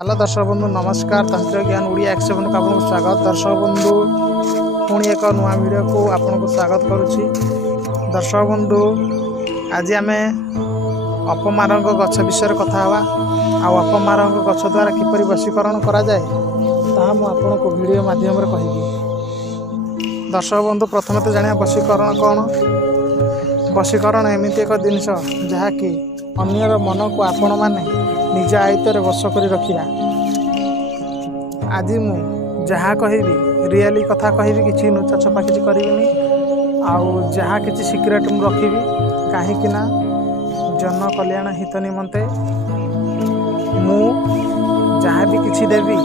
Hello दर्शक बंधु नमस्कार। तंत्र ज्ञान ओडिया एक्सेवन को आपको स्वागत। दर्शक बंधु पुणी एक नुआ वीडियो को आपको स्वागत करुच्ची। दर्शक बंधु आज आम अपमारंग गछ विषय कथा हवा आ अपमारंग गछ द्वारा किपरि वशीकरण करा जाए ताहा मु आपको वीडियो माध्यम रे कहिबी। दर्शक बंधु प्रथम तो जानिया वशीकरण कौन। वशीकरण एमती एक जिनस जहाँकि अन्यर मन को आपण मैंने निज आयत्तर वश कर रखा। आज मु जहाँ कहि रियली कथा कहि कि नुचा छपा कि करी आउ जहाँ कि सिक्रेट मु रखी कहीं जन कल्याण हित निमंते मु जहाँ भी किसी देवी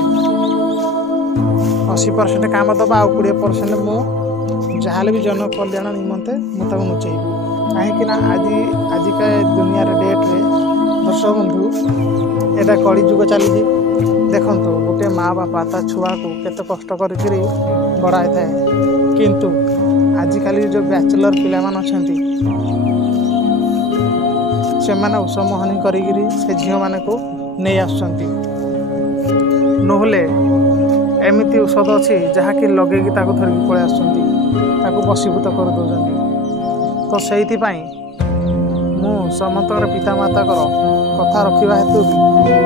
80% काम दबा आ 20% मु जहाँ भी जन कल्याण निमंते मुझे नुचेबी कहीं आजिका दुनिया डेट रे दर्शक बंधु एटा कली जुग चली देखु गोटे माँ बापा ता छुआ को केते कष्ट करी बड़ाई थाए किंतु आजिकल जो बैचलर पिला मान अछंती से माने उसमोहनी करी से झील मान को नहीं आसुचंती नहले एमती औषध अच्छी जहाँकि लगे धरिकी पलि आसुचंती वशीभूत कर दौरान। तो से मु समस्त पितामाता कथा रखा हेतु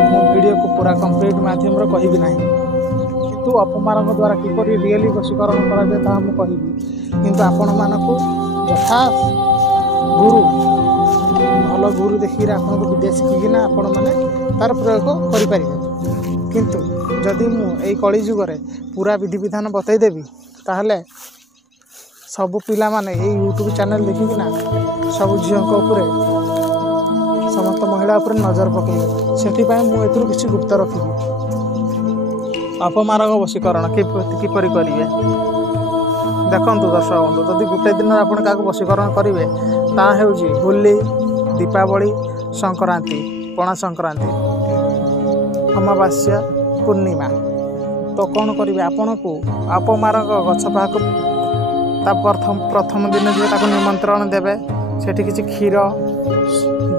मो वीडियो को पूरा कंप्लीट माध्यम कहबी ना किंतु अपमारंग द्वारा किपरि रियली वशीकरण करा जाए ता मु कहबी। किंतु आपण मानकु यथा गुरु भल गुरु देखिए आपन को विद्या शिखिकिना आपण माने तार प्रयोग करि परिबे। किंतु जदि मु एई कली जुगरे पूरा विधि विधान बतई देबी ताहले सबु पिला माने एई यूट्यूब चैनल देखिकिना सबु झील उपरे समस्त महिला उपर नजर पकड़ से किसी गुप्त रखी अपमारंग वशीकरण किपरि करेंगे देखु दर्शक बंधु जदि गोटे दिन आप वशीकरण करेंगे ताहूँ होली दीपावली संक्रांति पणा संक्रांति अमावास्या पूर्णिमा तो कौन करेंगे आपण को अपमारंग गछ प्रथम दिन जो निमंत्रण देवे सेठी किसी क्षीर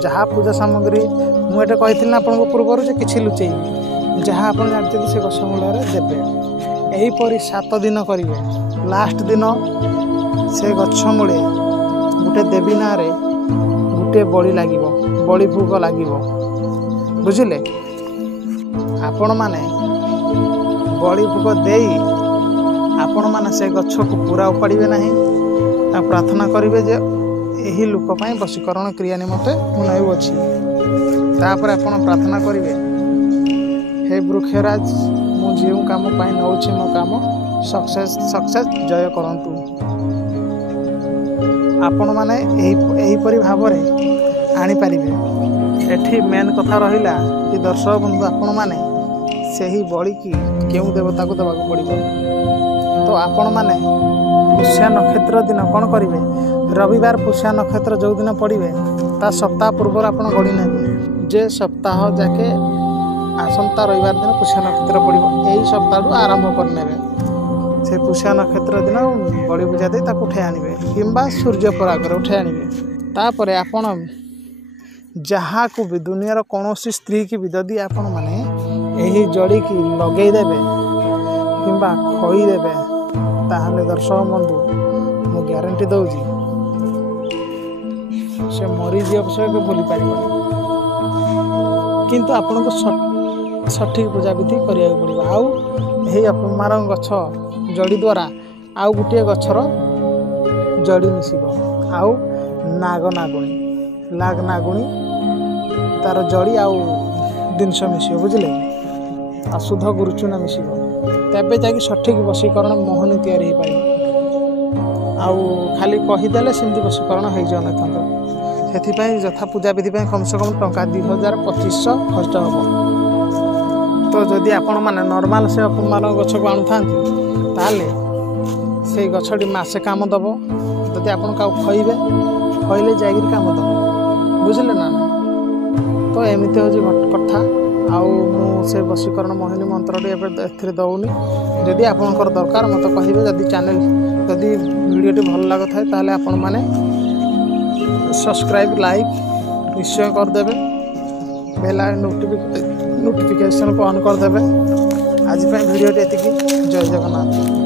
जहाँ पूजा सामग्री मुझे कही आपको पूर्वर से किसी लुचे जहाँ आप जानते से गछ मूल देवे यहीपरि 7 दिन करेंगे। लास्ट दिन से गछ मूले गोटे देवी ना गोटे बलि लगे बलि भोग लगे बुझिले आपण माने बलि भोग दे आपण माने से गछ को पूरा उपाड़े ना प्रार्थना करेंगे जे यही लोक वशीकरण क्रिया निमंते मुझे तापर आप प्रार्थना करेंगे हे वृक्षराज मुझे काम नौ मो काम सक्सेस जय करंतु। आपण माने एहीपरि भाव आनी पारिबे। एठी मेन कथा रहिला कि दर्शक बंधु आपण माने सही बलि की केउ देवता को देवाक पड़िबो। तो आपण माने पुष्या नक्षत्र दिन कौन करेंगे रविवार पुष्या नक्षत्र जो दिन पड़े ता सप्ताह पूर्व आप गढ़ी ने जे सप्ताह जाके आसंता रविवार दिन पुष्या नक्षत्र पड़ो यही सप्ताह आरंभ करने से पुष्या नक्षत्र दिन बड़ी पूजा दे उठे आनबे कि सूर्य परागर उठे आनबे तापर आपण जहाँ को भी दुनियार कौन स्त्री की भी जदि आपण माने यही जड़ी की लगेदेवे कि खईदेवे ताहले दर्शक बंधु मु ग्यारंटी दौजी से मरीजी अवश्य भूली पार किंतु आपन को सठिक पूजा विधि करिया पड़ो। आउ यही अपमारंग गछ जड़ी द्वारा आउ गोटे गछर जड़ी मिसिबो आउ लाग नागुणी तार जड़ी आउ जिनस मिसिबो बुझिले अशुद्ध गुरुचूना मिसिबो तेबे जाकि सठिक वशीकरण मोहनी तैयारी हो पाए आउ खाली कहीदेले सेमती वशीकरण हो जाता से यथा पूजा विधि कम से कम टंका 2200 खर्च हम। तो जदि आपण माने नॉर्मल से अपमान गछ को आणु ताले से गछटी मासे काम दब जदि आपण का खइबे खइले जागिर काम दब बुझले ना। तो एमती हो कथा आउ से वशीकरण मोहिनी मंत्र दौनी जदि आपंकर दरकार मत कहे जदि चैनल जदि वीडियो भल लगा था ताले आपण माने सब्सक्राइब लाइक निश्चय करदे बेल नोटिफिकेशन को ऑन करदे। आज भिडियो एतिकी। जय जगन्नाथ।